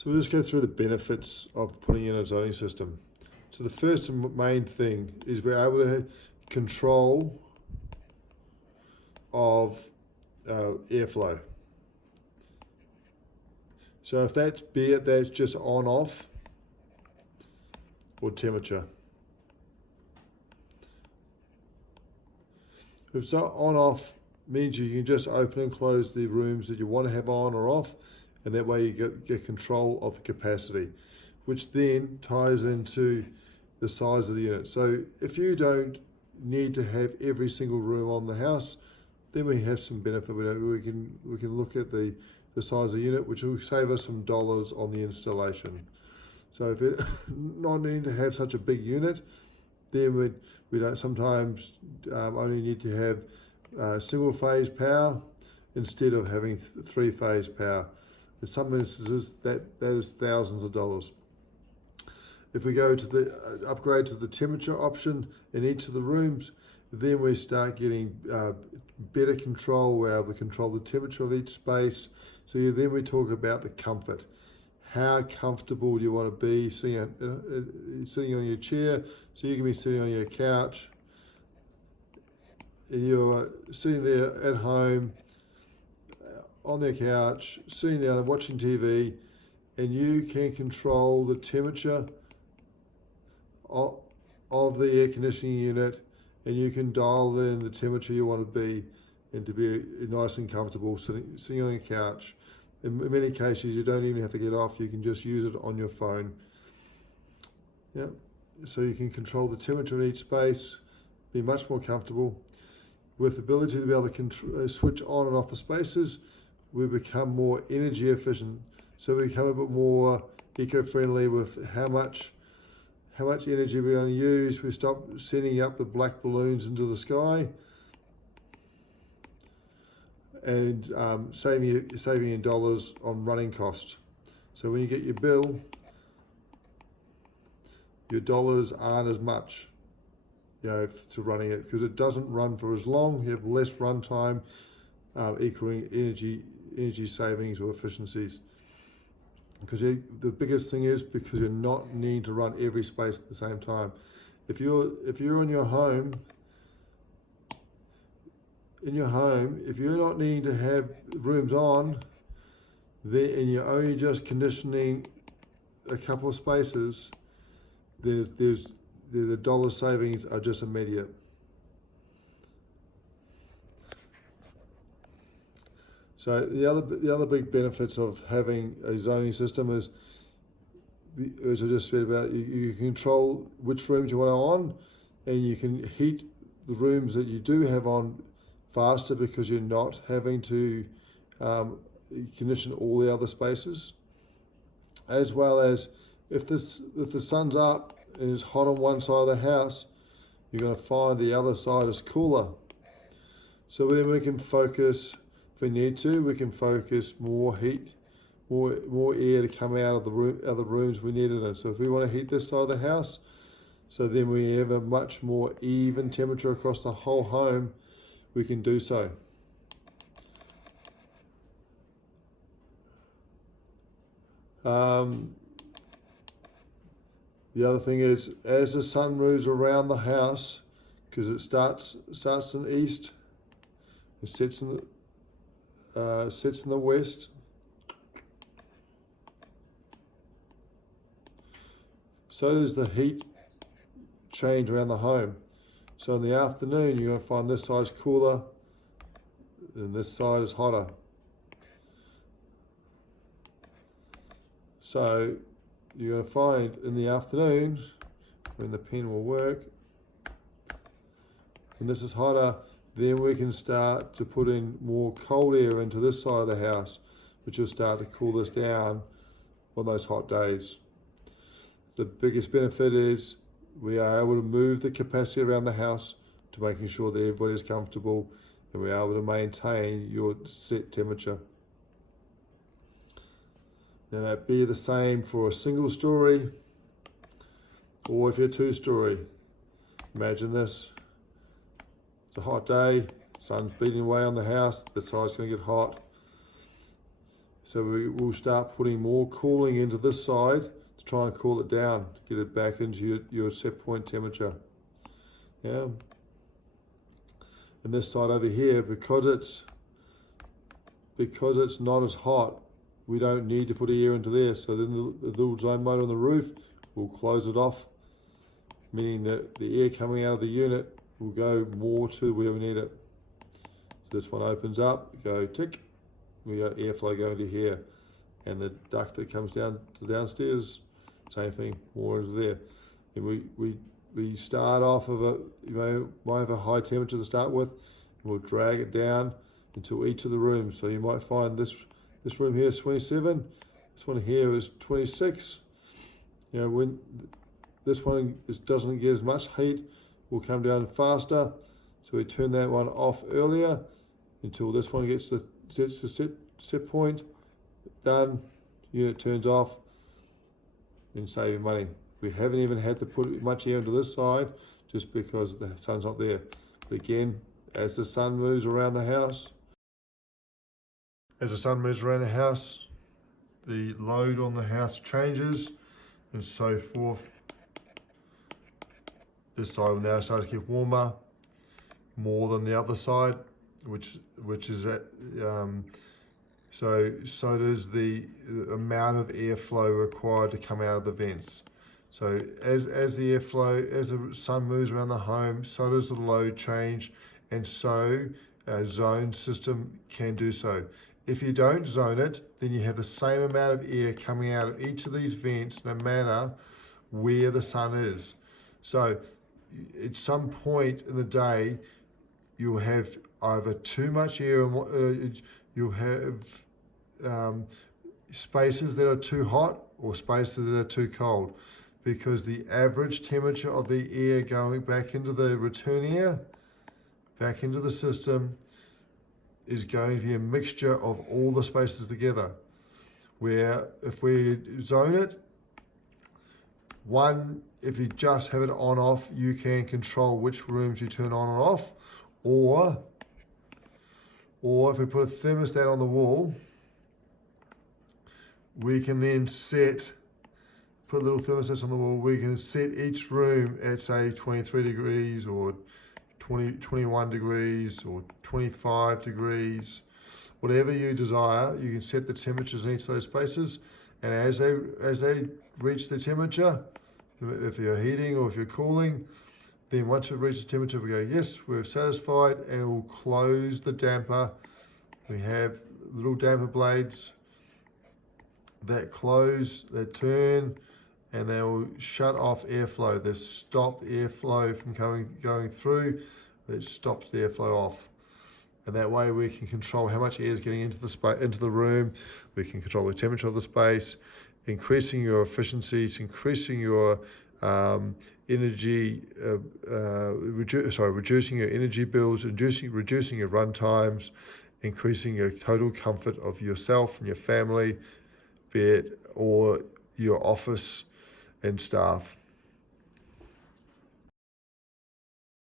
So we'll just go through the benefits of putting in a zoning system. So the first and main thing is we're able to have control of airflow. So if that's, be it that's just on off or temperature. If it's not on off, means you can just open and close the rooms that you want to have on or off, and that way you get control of the capacity, which then ties into the size of the unit. So if you don't need to have every single room on the house, then we have some benefit. We can look at the size of the unit, which will save us some dollars on the installation. So if it not needing to have such a big unit, then we don't sometimes only need to have single phase power instead of having three phase power. In some instances, that is thousands of dollars. If we go to the upgrade to the temperature option in each of the rooms, then we start getting better control. We're able to control the temperature of each space. So then we talk about the comfort. How comfortable do you want to be sitting on your chair? So you can be sitting on your couch. And you're sitting there at home on their couch, sitting down and watching TV, and you can control the temperature of the air conditioning unit, and you can dial in the temperature you want to be and to be nice and comfortable sitting on your couch. In many cases, you don't even have to get off. You can just use it on your phone. Yeah. So you can control the temperature in each space, be much more comfortable. With the ability to be able to switch on and off the spaces, we become more energy efficient. So we become a bit more eco-friendly with how much energy we're going to use. We stop sending up the black balloons into the sky, and saving in dollars on running costs. So when you get your bill, your dollars aren't as much, to running it, because it doesn't run for as long. You have less run time, equaling energy savings or efficiencies. Because the biggest thing is because you're not needing to run every space at the same time. If you're in your home, if you're not needing to have rooms on, and you're only just conditioning a couple of spaces, the dollar savings are just immediate. So the other big benefits of having a zoning system is, as I just said about, you control which rooms you want on, and you can heat the rooms that you do have on faster because you're not having to condition all the other spaces. As well as if the sun's up and it's hot on one side of the house, you're going to find the other side is cooler. So then we can focus, if we need to, we can focus more heat, more air to come out of the rooms we need it in. So if we want to heat this side of the house, so then we have a much more even temperature across the whole home, we can do so. The other thing is, as the sun moves around the house, because it starts in the east, it sets in the west, so does the heat change around the home. So in the afternoon, you're going to find this side's cooler and this side is hotter. So you're going to find in the afternoon, when the pen will work, when this is hotter, then we can start to put in more cold air into this side of the house, which will start to cool this down on those hot days. The biggest benefit is we are able to move the capacity around the house to making sure that everybody is comfortable, and we're able to maintain your set temperature. Now that'd be the same for a single story, or if you're two-story. Imagine this. It's a hot day, sun's beating away on the house, the side's going to get hot. So we'll start putting more cooling into this side to try and cool it down, get it back into your set point temperature. Yeah. And this side over here, because it's not as hot, we don't need to put air into there. So then the little zone motor on the roof will close it off, meaning that the air coming out of the unit will go more to where we need it. So this one opens up, go tick, we got airflow going to here. And the duct that comes down to downstairs, same thing, more into there. And we start off of might have a high temperature to start with, and we'll drag it down until each of the rooms. So you might find this room here is 27, this one here is 26. You know, when this one doesn't get as much heat, we'll come down faster. So we turn that one off earlier until this one gets the set point. Done, unit turns off, and saving money. We haven't even had to put much air into this side just because the sun's not there. But again, as the sun moves around the house, the load on the house changes and so forth. This side will now start to get warmer, more than the other side, which is at so does the amount of airflow required to come out of the vents. So as the airflow, as the sun moves around the home, so does the load change, and so a zone system can do so. If you don't zone it, then you have the same amount of air coming out of each of these vents, no matter where the sun is. So at some point in the day, you'll have either too much air, you'll have spaces that are too hot or spaces that are too cold, because the average temperature of the air going back into the return air, back into the system, is going to be a mixture of all the spaces together. Where if we zone it, if you just have it on off, you can control which rooms you turn on and off, or if we put a thermostat on the wall, we can then put little thermostats on the wall, we can set each room at say 23 degrees or 21 degrees or 25 degrees, whatever you desire. You can set the temperatures in each of those spaces, and as they reach the temperature, if you're heating or if you're cooling, then once we've reached the temperature, we go, yes, we're satisfied, and we'll close the damper. We have little damper blades that close, that turn, and they will shut off airflow. They stop the airflow from going through. It stops the airflow off, and that way we can control how much air is getting into the room. We can control the temperature of the space, increasing your efficiencies, increasing your energy, reducing your energy bills, reducing your run times, increasing your total comfort of yourself and your family, be it or your office and staff.